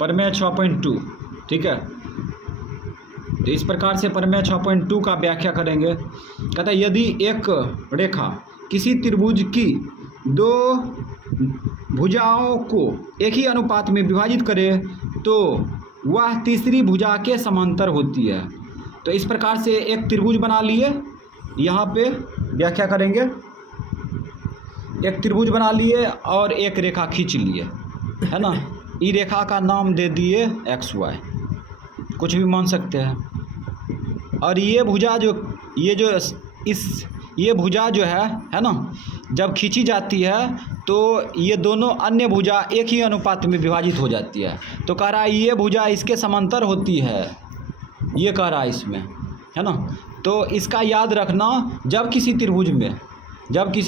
प्रमेय 6.2, ठीक है। तो इस प्रकार से प्रमेय 6.2 का व्याख्या करेंगे। कहता है यदि एक रेखा किसी त्रिभुज की दो भुजाओं को एक ही अनुपात में विभाजित करे तो वह तीसरी भुजा के समांतर होती है। तो इस प्रकार से एक त्रिभुज बना लिए, यहाँ पे व्याख्या करेंगे। एक त्रिभुज बना लिए और एक रेखा खींच लिए, है ना। ई रेखा का नाम दे दिए XY, कुछ भी मान सकते हैं। और ये भुजा जो ये भुजा जो है ना, जब खींची जाती है तो ये दोनों अन्य भुजा एक ही अनुपात में विभाजित हो जाती है। तो कह रहा है ये भुजा इसके समांतर होती है, ये कह रहा है इसमें, है ना। तो इसका याद रखना, जब किसी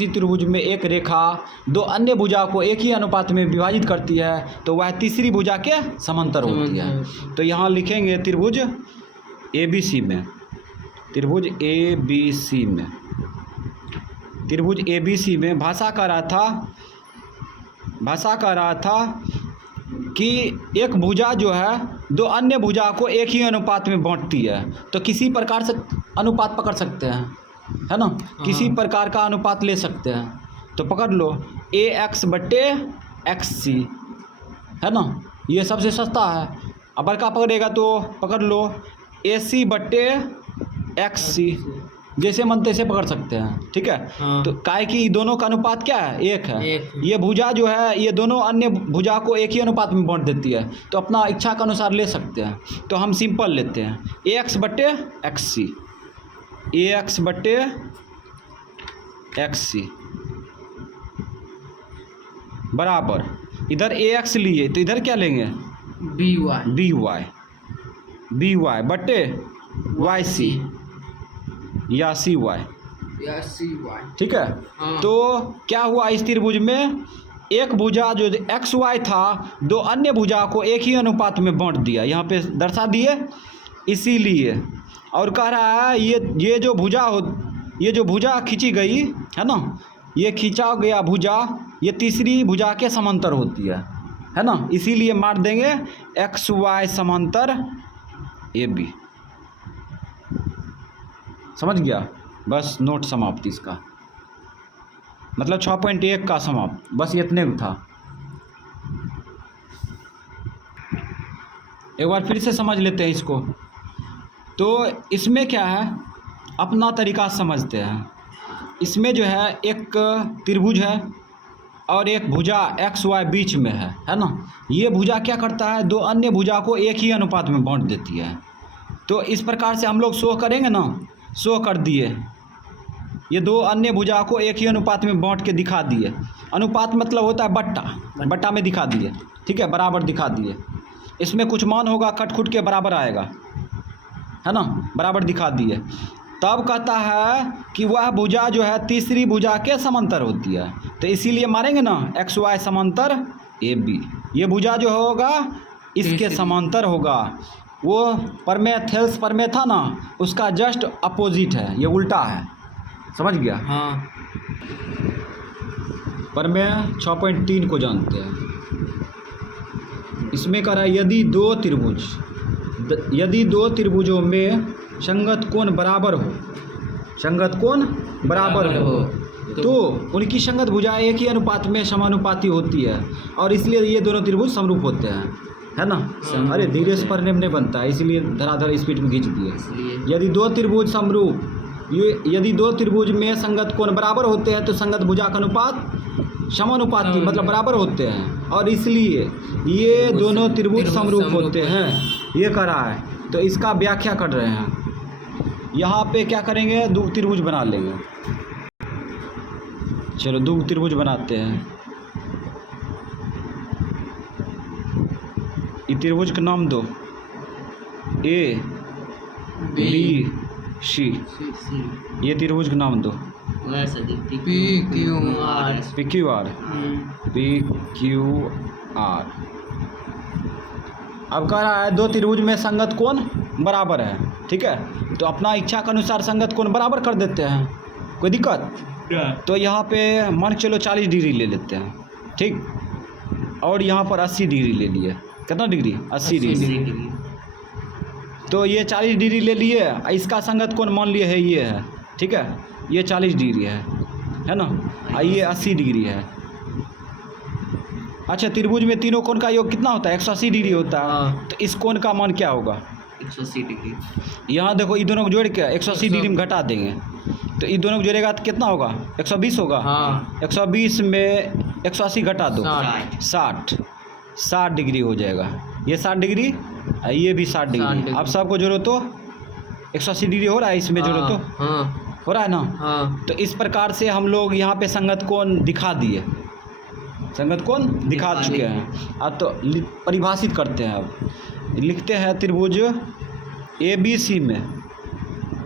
त्रिभुज में एक रेखा दो अन्य भुजा को एक ही अनुपात में विभाजित करती है तो वह तीसरी भुजा के समांतर होती है। तो यहाँ लिखेंगे त्रिभुज ABC में, त्रिभुज ABC में भाषा कर रहा था कि एक भुजा जो है दो अन्य भुजा को एक ही अनुपात में बांटती है। तो किसी प्रकार से अनुपात पकड़ सकते हैं, है ना। किसी प्रकार का अनुपात ले सकते हैं। तो पकड़ लो AX/XC, है ना, ये सबसे सस्ता है। अब बड़का पकड़ेगा तो पकड़ लो AC/XC, जैसे मन तैसे पकड़ सकते हैं, ठीक है। तो काहे कि दोनों का अनुपात क्या है, एक है। ये भुजा जो है ये दोनों अन्य भुजा को एक ही अनुपात में बांट देती है। तो अपना इच्छा के अनुसार ले सकते हैं। तो हम सिंपल लेते हैं AX/XC, AX/XC बराबर, इधर AX लिए तो इधर क्या लेंगे BY बटे YC या CY, ठीक है। तो क्या हुआ, इस त्रिभुज में एक भुजा जो XY था दो अन्य भुजा को एक ही अनुपात में बांट दिया, यहाँ पे दर्शा दिए इसीलिए। और कह रहा है ये जो भुजा खींची गई है ना, ये खींचा गया भुजा ये तीसरी भुजा के समांतर होती है ना। इसीलिए मार देंगे XY समांतर AB। समझ गया, बस नोट समाप्त इसका, मतलब 6.1 का समाप्त, बस इतने था। एक बार फिर से समझ लेते हैं इसको। तो इसमें क्या है, अपना तरीका समझते हैं। इसमें जो है एक त्रिभुज है और एक भुजा XY बीच में है ना। ये भुजा क्या करता है, दो अन्य भुजा को एक ही अनुपात में बांट देती है। तो इस प्रकार से हम लोग शो करेंगे ना, शो कर दिए, ये दो अन्य भुजा को एक ही अनुपात में बांट के दिखा दिए। अनुपात मतलब होता है बट्टा में दिखा दिए, ठीक है, बराबर दिखा दिए। इसमें कुछ मान होगा कट खुट के बराबर आएगा, है ना, बराबर दिखा दिए। तब कहता है कि वह भुजा जो है तीसरी भुजा के समांतर होती है। तो इसीलिए मारेंगे ना XY समांतर AB, ये भुजा जो होगा इसके समांतर होगा। वो प्रमेय थेल्स प्रमेय था ना, उसका जस्ट अपोजिट है, ये उल्टा है। समझ गया। हाँ। प्रमेय 6.3 को जानते हैं। इसमें कह रहा है यदि दो त्रिभुजों में संगत कोण बराबर हो तो उनकी संगत भुजाएं एक ही अनुपात में समानुपाती होती है और इसलिए ये दोनों त्रिभुज समरूप होते हैं, है ना। अरे धीरे से पढ़ने में नहीं बनता है, इसलिए धराधर स्पीड में खींच दिए। यदि दो त्रिभुज में संगत कोण बराबर होते हैं तो संगत भुजा का अनुपात समानुपाती मतलब बराबर होते हैं और इसलिए ये दोनों त्रिभुज समरूप होते हैं, ये कह रहा है। तो इसका व्याख्या कर रहे हैं। यहाँ पे क्या करेंगे, दो त्रिभुज बना लेंगे। चलो दो त्रिभुज बनाते हैं। इस त्रिभुज का नाम दो ABC। ये त्रिभुज का नाम दो PQR। अब कह रहा है दो त्रिभुज में संगत कोण बराबर है, ठीक है। तो अपना इच्छा के अनुसार संगत कोण बराबर कर देते हैं, कोई दिक्कत। तो यहाँ पे मान चलो 40 डिग्री ले लेते हैं, ठीक, और यहाँ पर 80 डिग्री ले लिए, कितना डिग्री? 80 डिग्री। तो ये 40 डिग्री ले लिए, इसका संगत कोण मान लिए है ये है, ठीक है, ये 40 डिग्री है ना, और ये 80 डिग्री है। अच्छा, त्रिभुज में तीनों कोण का योग कितना होता है? 180 डिग्री होता है। तो इस कोण का मान क्या होगा? 180 डिग्री। यहाँ देखो, ये दोनों को जोड़ के 180 डिग्री में घटा देंगे, तो ये दोनों को जोड़ेगा तो कितना होगा? 120 होगा। 120 में 180 घटा दो, 60 डिग्री हो जाएगा। ये 60 डिग्री, ये भी 60 डिग्री। अब सबको जोड़ो तो 180 डिग्री हो रहा है, इसमें जोड़ो तो हो रहा है ना। तो इस प्रकार से हम लोग यहाँ पे संगत कोण दिखा दिए, संगत कोण दिखा चुके हैं। अब तो परिभाषित करते हैं। अब लिखते हैं त्रिभुज ABC में,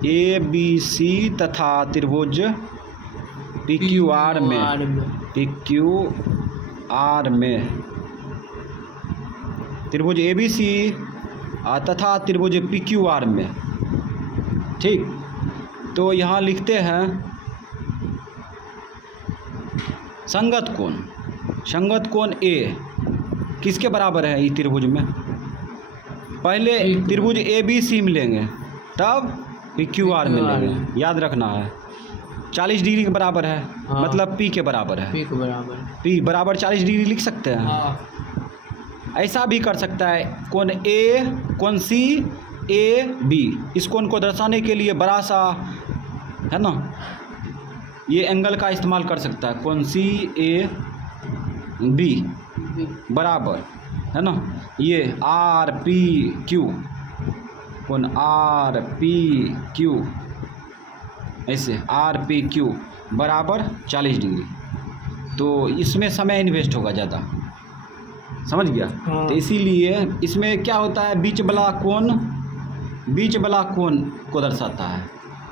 ABC तथा त्रिभुज PQR में, PQR में त्रिभुज ABC तथा त्रिभुज PQR में, ठीक। तो यहाँ लिखते हैं संगत कोण, संगत कोण A किसके बराबर है? ये त्रिभुज में पहले त्रिभुज ABC में लेंगे, तब PQR में लेंगे, याद रखना है। 40 डिग्री के बराबर है, मतलब P के बराबर है। P बराबर 40 डिग्री लिख सकते हैं। ऐसा भी कर सकता है, कोण A, कोण C, A, B, इस कोण को दर्शाने के लिए बड़ा सा है ना, ये एंगल का इस्तेमाल कर सकता है। कोण C, A, B बराबर है ना, ये R, P, Q, कोण R, P, Q, ऐसे R, P, Q बराबर 40 डिग्री। तो इसमें समय इन्वेस्ट होगा ज़्यादा, समझ गया। तो इसीलिए इसमें क्या होता है, बीच वाला कोण को दर्शाता है,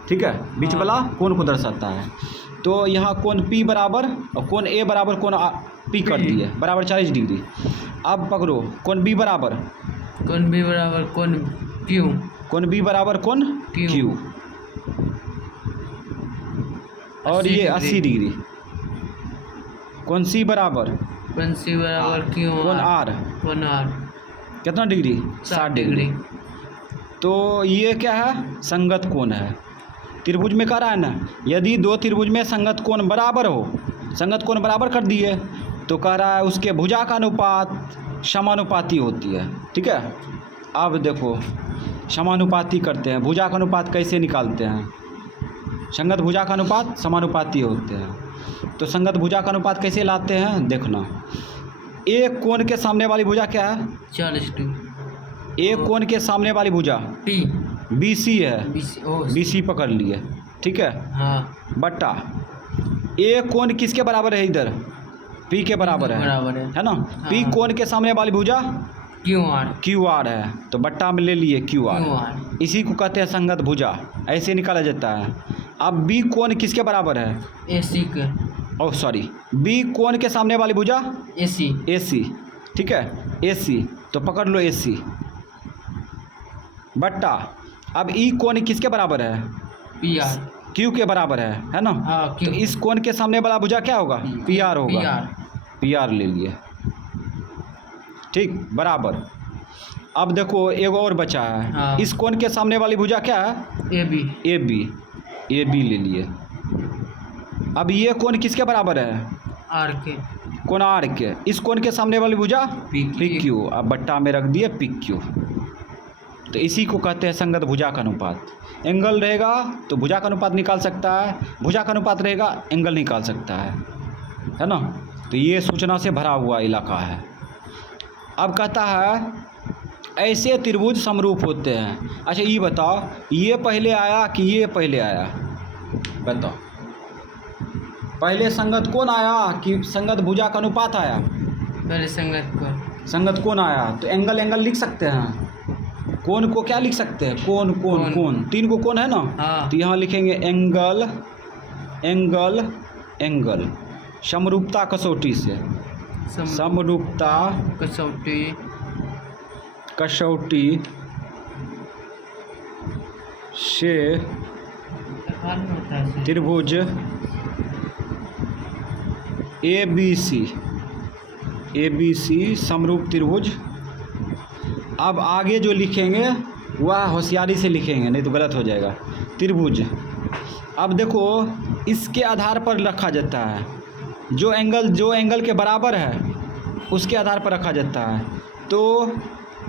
ठीक है, बीच वाला कोण को दर्शाता है। तो यहाँ कोण P बराबर और कोण A बराबर कोण P कर दिए, बराबर 40 डिग्री। अब पकड़ो कोण B बराबर कोण Q, कोण B बराबर कोण Q, और ये 80 डिग्री। कोण C बराबर Q, कोण R कितना डिग्री? 60 डिग्री। तो ये क्या है? संगत कोण है। त्रिभुज में कह रहा है ना, यदि दो त्रिभुज में संगत कोण बराबर हो, संगत कोण बराबर कर दिए, तो कह रहा है उसके भुजा का अनुपात समानुपाती होती है, ठीक है। अब देखो समानुपाती करते हैं, भुजा का अनुपात कैसे निकालते हैं? संगत भुजा का अनुपात समानुपाती होते हैं। तो संगत भुजा का अनुपात कैसे लाते हैं? देखना, एक कोण के सामने वाली भुजा क्या है? 40 डिग्री। एक कोण के सामने वाली भुजा BC है, BC पकड़ लिए, ठीक है, बट्टा एक कोण किसके बराबर है? इधर P के बराबर है ना। P कोण के सामने वाली भुजा QR है, तो बट्टा में ले लिए QR। इसी को कहते हैं संगत भुजा, ऐसे निकाला जाता है। अब B कोण किसके बराबर है? AC के, B कोण के सामने वाली भुजा AC, ठीक है, AC, तो पकड़ लो AC बट्टा। अब E कोण किसके बराबर है? Q के बराबर है ना। तो इस कोण के सामने वाला भुजा क्या होगा? PR होगा, PR ले लिए, ठीक, बराबर। अब देखो एक और बचा है, इस कोण के सामने वाली भुजा क्या है? AB ले लिए। अब ये कोण किसके बराबर है? कोण R के। इस कोण के सामने वाली भुजा PQ, अब बट्टा में रख दिए PQ। तो इसी को कहते हैं संगत भुजा का अनुपात। एंगल रहेगा तो भुजा का अनुपात निकाल सकता है, भुजा का अनुपात रहेगा एंगल निकाल सकता है ना। तो ये सूचना से भरा हुआ इलाका है। अब कहता है ऐसे त्रिभुज समरूप होते हैं। अच्छा ये बताओ, ये पहले आया कि ये पहले आया? बताओ, पहले संगत कोण आया कि संगत भुजा का अनुपात आया? पहले संगत कोण आया। तो एंगल लिख सकते हैं। कोण को क्या लिख सकते हैं? कोण, तीन को कोण है ना। तो यहाँ लिखेंगे एंगल समरूपता कसौटी से, समरूपता कसौटी से त्रिभुज ABC समरूप त्रिभुज अब आगे जो लिखेंगे वह होशियारी से लिखेंगे, नहीं तो गलत हो जाएगा। त्रिभुज, अब देखो इसके आधार पर रखा जाता है, जो एंगल के बराबर है उसके आधार पर रखा जाता है। तो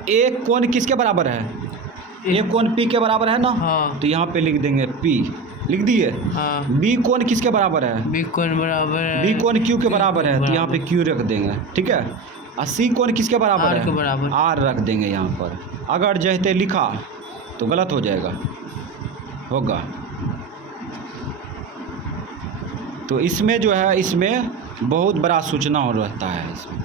एक कोण किसके बराबर है? एक कोण P के बराबर है ना। हाँ। तो यहाँ पे लिख देंगे P, लिख दिए। हाँ। B कोण किसके बराबर है? बी कोण बराबर है। B कोण Q के बराबर है, तो यहाँ पे Q रख देंगे, ठीक है। और C कोण किसके बराबर R है? के बराबर। R रख देंगे यहाँ पर। अगर जैसे लिखा तो गलत हो जाएगा, होगा। तो इसमें जो है, इसमें बहुत बड़ा सूचना हो रहता है, इसमें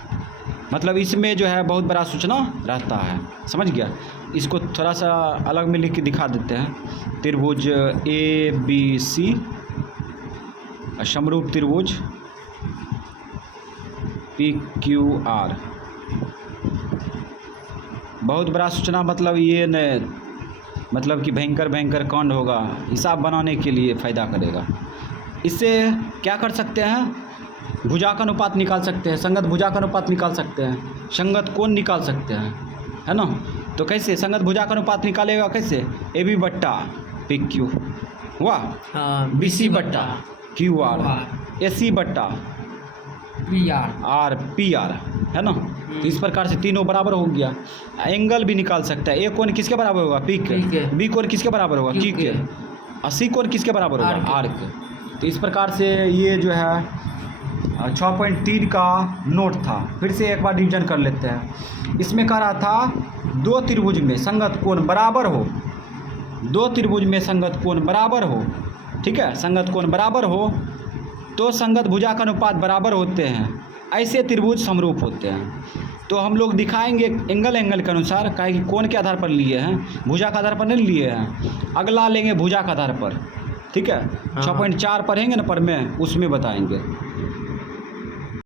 मतलब इसमें जो है बहुत बड़ा सूचना रहता है, समझ गया। इसको थोड़ा सा अलग में लिख के दिखा देते हैं। त्रिभुज ABC, समरूप त्रिभुज PQR, बहुत बड़ा सूचना मतलब ये न, मतलब कि भयंकर कांड होगा, हिसाब बनाने के लिए फ़ायदा करेगा। इससे क्या कर सकते हैं? भुजा का अनुपात निकाल सकते हैं, संगत भुजा का अनुपात निकाल सकते हैं, संगत कोण निकाल सकते हैं, है ना। तो कैसे संगत भुजा का अनुपात निकालेगा? कैसे? AB बट्टा PQ हुआ, हाँ। BC बट्टा QR, AC बट्टा PR, है ना। तो इस प्रकार से तीनों बराबर हो गया। एंगल भी निकाल सकता है। ए कोण किसके बराबर होगा? P के। B कोण किसके बराबर होगा? Q के। और C कोण किसके बराबर होगा? R के। तो इस प्रकार से ये जो है 6.3 का नोट था। फिर से एक बार डिवीजन कर लेते हैं। इसमें कह रहा था दो त्रिभुज में संगत कोण बराबर हो, दो त्रिभुज में संगत कोण बराबर हो, ठीक है, संगत कोण बराबर हो तो संगत भुजा का अनुपात बराबर होते हैं, ऐसे त्रिभुज समरूप होते हैं। तो हम लोग दिखाएंगे एंगल के अनुसार, काहे कि कोण के आधार पर लिए हैं, भुजा के आधार पर नहीं लिए हैं। अगला लेंगे भुजा के आधार पर, ठीक है। 6.4 पढ़ेंगे ना पर में, उसमें बताएंगे।